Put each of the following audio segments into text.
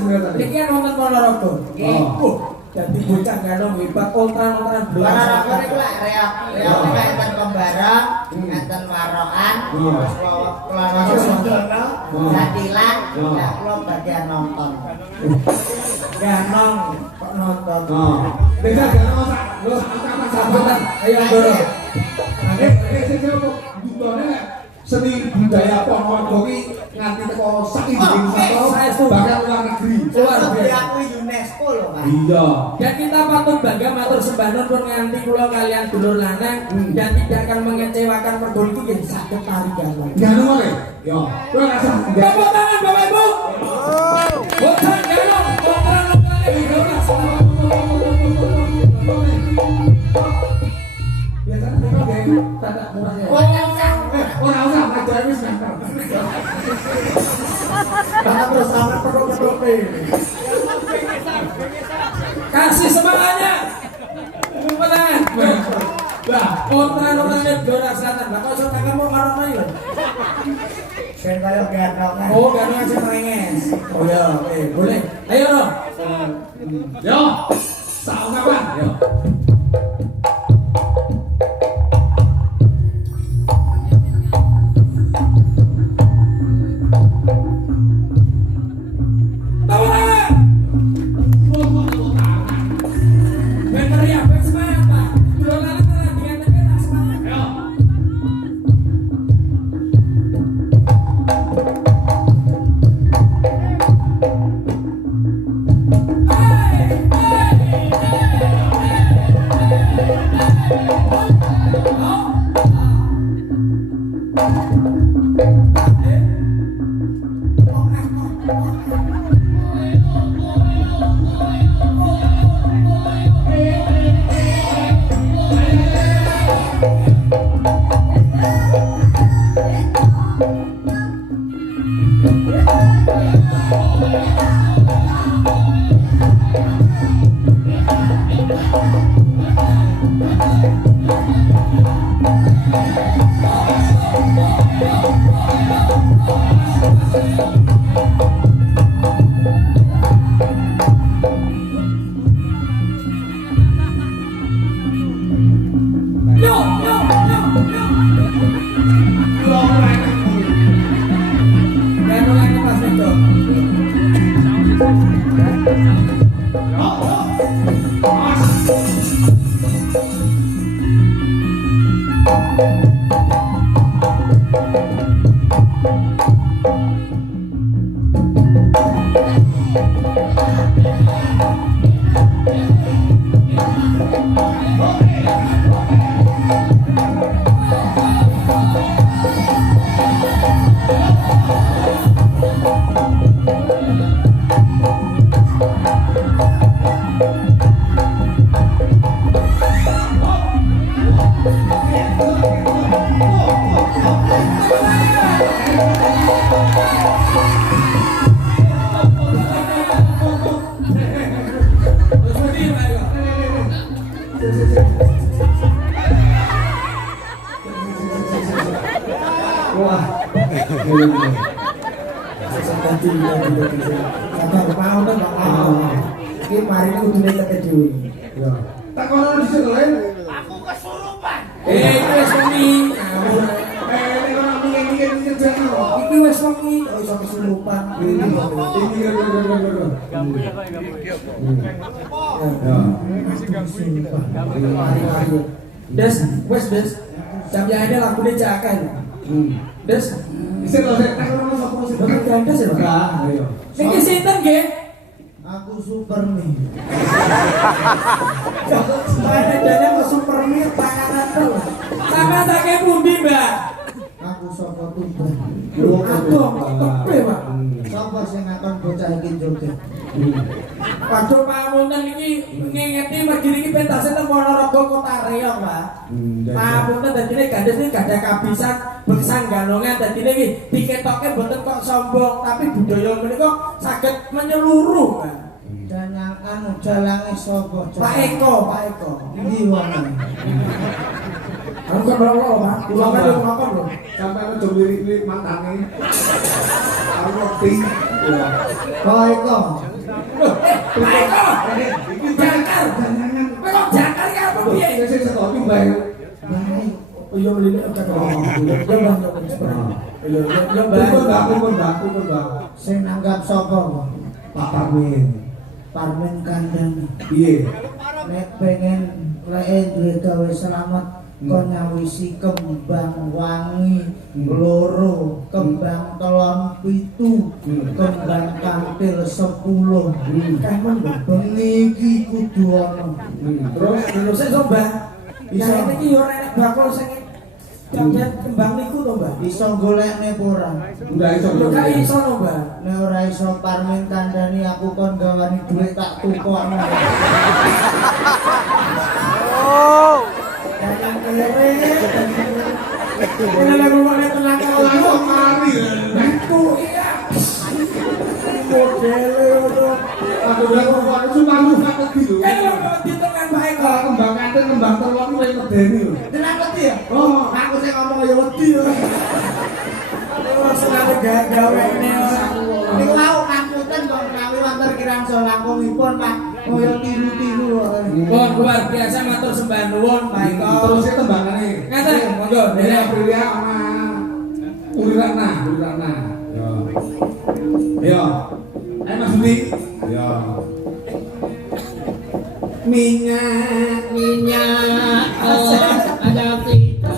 jenengan tadi? Iki kan wonten Ponorogo. Nggih. Dadi bocah ganong hebat ultran-ultran belas. Ponorogo niku lak reok enten Kembarang, enten Warokan, terus Kulon Sundana, Jatilan, ya kula bagian nonton. Ganong kok nonton. Desa ganong sak lho angkatan sampean. Ayo Ndoro. Sing budone seni budaya Ponorogo ki nganti teko sak Indonesia bahkan luar negeri. Luar biasa. Aku UNESCO lho, Pak. Iya. Dan kita patut bangga matur sembah nuwun pun nganti kula kalian dulur lanang dan tidak akan mengecewakan mergo iki nggih saged tari ganong. Ganong wae. Yo. Kowe rasa Tepuk tangan Bapak Ibu. Bocah ganong ultran-ultran belas. biasanya mereka kayak tanda murahnya. Orang usah ngajar wis ngantar. Karena terus sampai perut-perut Kasih semangatnya. Tepuk tangan. Lah, ultran-ultran Blora Selatan. Lah kok sok kamu karo mai lho. ben kaya ganong. Oh, ganong aja merenges. Oh ya, boleh. Ayo, Ro. Yo. Tahu kapan? Yo. Wah. Sabar mau to enggak mau. Iki mari ini udune teke dhewe. Ya. Tak kono di situ lain. Aku kesurupan. Iki wis wengi. Ini orang mikir-mikir kerja karo. Iki wis wengi. Oh iso kesurupan. Ini Mari-mari. Des, wes des. Jam ya lagune cakan. Des, Bisa lho sik tak kono sapa sing Bapak Gandes ya, Pak? Enggak, ayo. Niki sinten nggih? Aku super nih. Saya dene kok Superman panganan terus. Sampeyan saking pundi, Mbak? Aku sapa tuban. Aduh, kok tepe, Pak. Sapa sing ngakon bocah iki joget. Waduh, pamunten iki ngingeti mergi niki pentasé teng Ponorogo Kota Reog, Pak. Pamunten dadine Gandes niki gadah kabisan bersang ganongan dadine iki diketoke mboten kok sombong, tapi budaya menika saged menyeluruh, Pak. Dan yang anu dalange sapa? Pak Eko. Iki wong. Aku kan lho, Pak. Kula kan yo ngokon lho. Sampai aja lirik-lirik mantane. Aku ngerti. Kok iko? Ayo, Iki Jakar. jangan. Kowe kok Jakar ya apa piye? Sing setok iki bae. Baik. Oh iya mrene kok ngomong. Yo Mbah yo Mbak. Sing nanggap sapa? Pak Parmin. Parmen kandhani. Piye? Nek pengen lek duwe gawe selamat kon nyawisi kembang wangi loro, kembang telon pitu, kembang kantil 10. Kamen bengi iki kudu ana. Terus sik to Mbah. Bisa iki yo nek bakul sing jajan kembang niku to Mbah. Iso golekne apa ora? Enggak iso. Yo gak iso to Mbah. Nek ora iso parmen kandhani aku kon gawani dhuwit tak tukokno. Jangan kere. Ini lagu mana tenang kalau Langsung mari. itu iya. Modele itu. Aku udah ngomong cuma lu sakit gitu. Kalau di tengah baik Kalau kembang kantin kembang telur lu yang medeni lho. Tenan wedi ya? Oh, Aku sing ngomong ya wedi ya. selalu gawe ini Niku mau ngapunten kok menawi wonten kirang langkungipun Pak. Kaya tiru-tiru. Pun luar biasa matur sembah nuwun Pak Iko. terus itu tembangane. Ngaten monggo Ini dene Aprilia sama Ulirana. Yo. Yo. Ayo Mas Budi. Yo. Minyak Allah ada kita.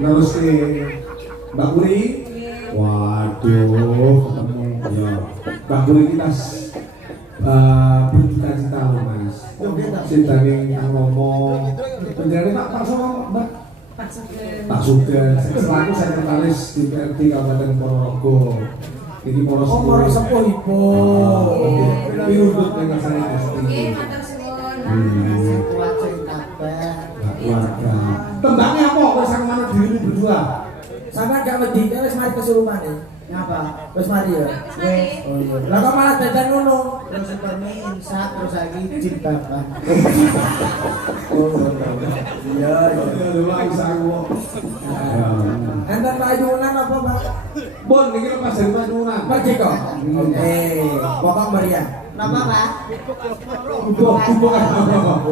Terus Mbak Puri, waduh, ketemu ya. Mbak Puri kita bercita-cita loh Mas. Cintanya yang ngomong, beneran Pak sama Mbak. Pak Sugeng, selaku sekretaris di PRT Kabupaten Ponorogo. Ini Moro sepuh ibu. Piundut dengan saya pasti. Kuat sing tabah. Keluarga. Tembaknya apa? Kau sama mana dirimu berdua? Sampeyan gak wedi wis mari kesurupan ya. Ngapa? Wis mari ya. Wes. Oh iya. Lah kok malah dadan ngono? Terus supermi insat terus lagi jilbaban. Iya iya. Dulu bisa aku. Enten payunan apa, Pak? Bon, ini lepas dari payunan. Pergi kok. Oke, pokok meriah. Napa, Pak? Kubuk apa?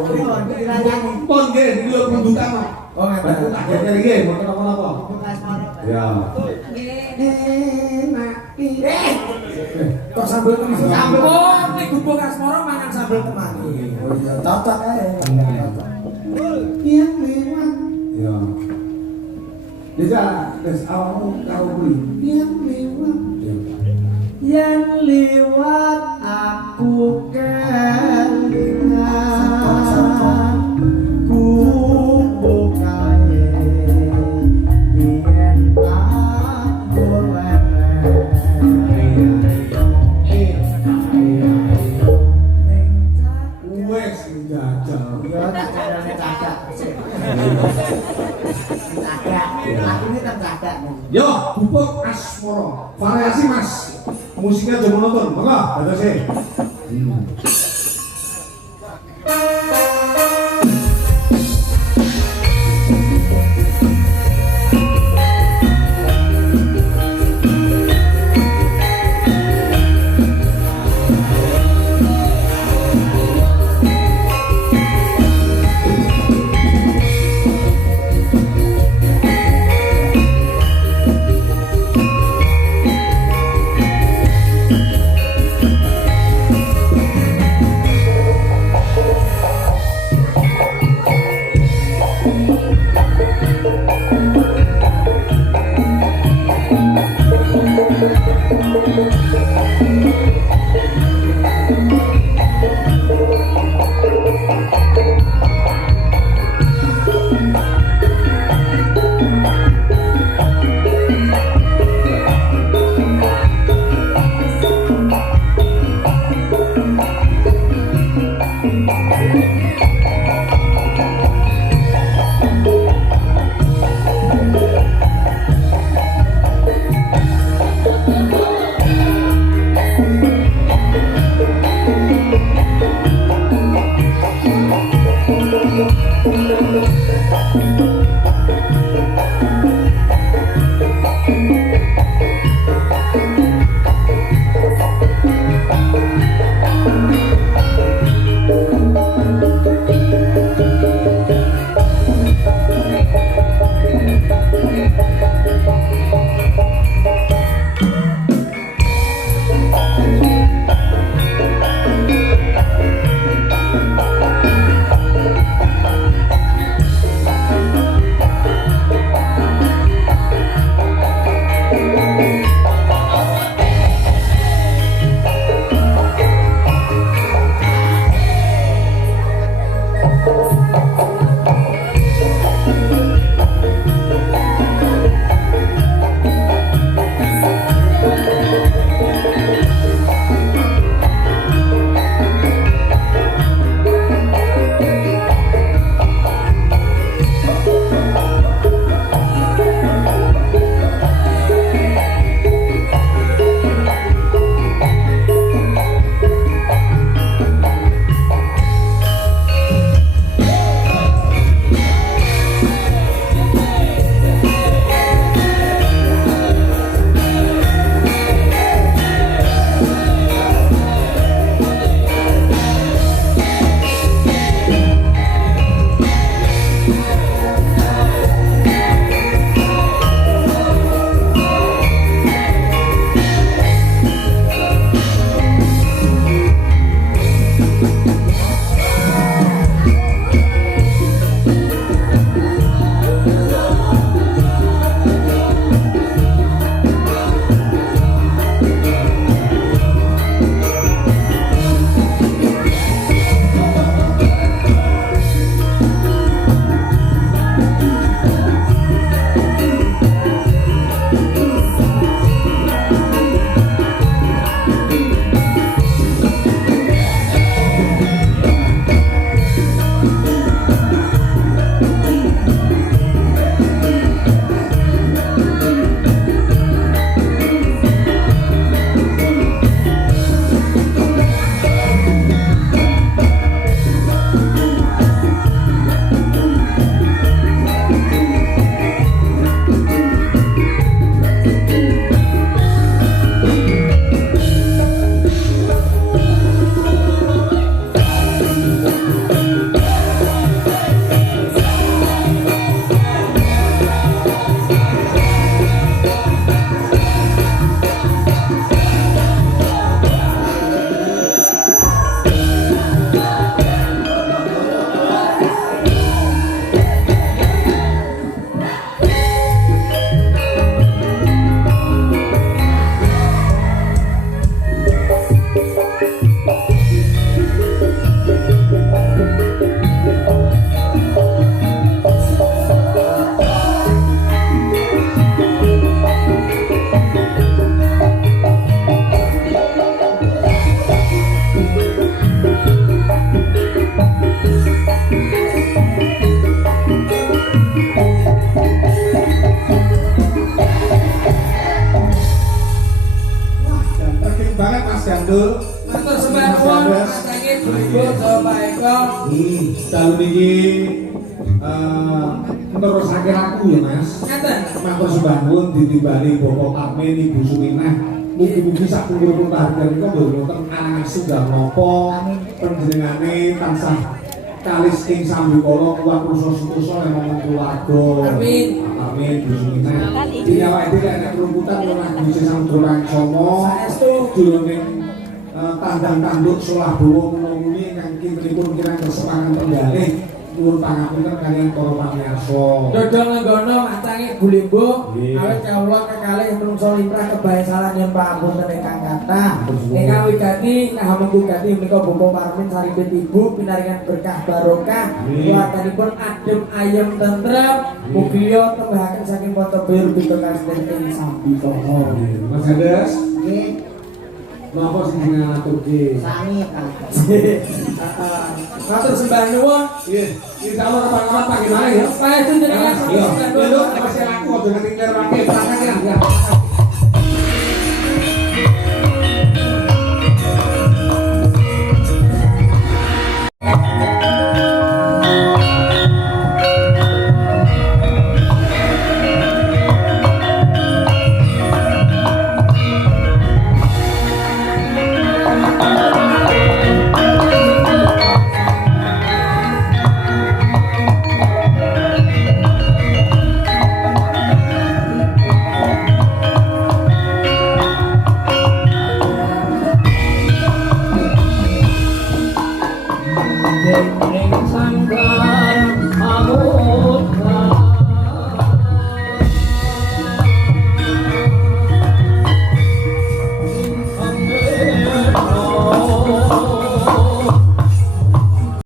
Pripun dilayani? Bon, nggih, iki lho bundutan. Oh, Aku ngeten. tak kene iki, mboten apa-apa. Bekas moro. Ya. Kok sambel temani? Sambel. Oh, nek gubuk asmara mangan sambel temani. Oh iya, cocok ae. Yang lewat, Ya. Bisa, wis awakmu karo kuwi. yang lewat, Ya. yang lewat aku kelingan. Kubuk kae, biyen aku Wes njajal. Ya tak carane cadak. Cadak. Aku ini tak cadak. Yo, bubuk asmara. Variasi Mas. Musiknya aja monoton. Monggo, dados e. Gandul. Matur sembah nuwun matenge Ibu Bapak Eko. Dalu niki nerusake aku ya Mas. Ngaten. Matur sembah nuwun ditimbali Bapak Parmin Ibu Suminah. Mugi-mugi sak pungkur target niku mboten wonten anang sugih napa panjenengane tansah kalis ing sambikala kuat rusa sutusa lemong keluarga. Amin. Amin Bu Suminah. Iki awake dhewe nek rumputan ora bisa samudra somo. Saestu Jroning tandang tanduk solah dawa menunguni ingkang kintenipun kirang kesemangan tenggalih nuwun pangapunten kaliyan para pamirsa. dodol nggono macange Bulimbo awet kawula kekalih menungso limrah kebae salah yen pangapunten ingkang kathah. Ingkang wigati ngahamun gati menika Bapak Parmin saripit Ibu pinaringan berkah barokah keluarganipun adem ayem tentrem mugi tembahaken saking Ponco Bayur Bintang ing Sambikala. Mas Andes, Nggih, napa sing ngaturke? sami Kang. Matur sembah nuwun. Nggih, insyaallah kapan-kapan pagi malih ya. Paestu jenengan Iya, sembah lho nuwun. masih aku aja ngetinggal wae pakan ya. ing sanggar amung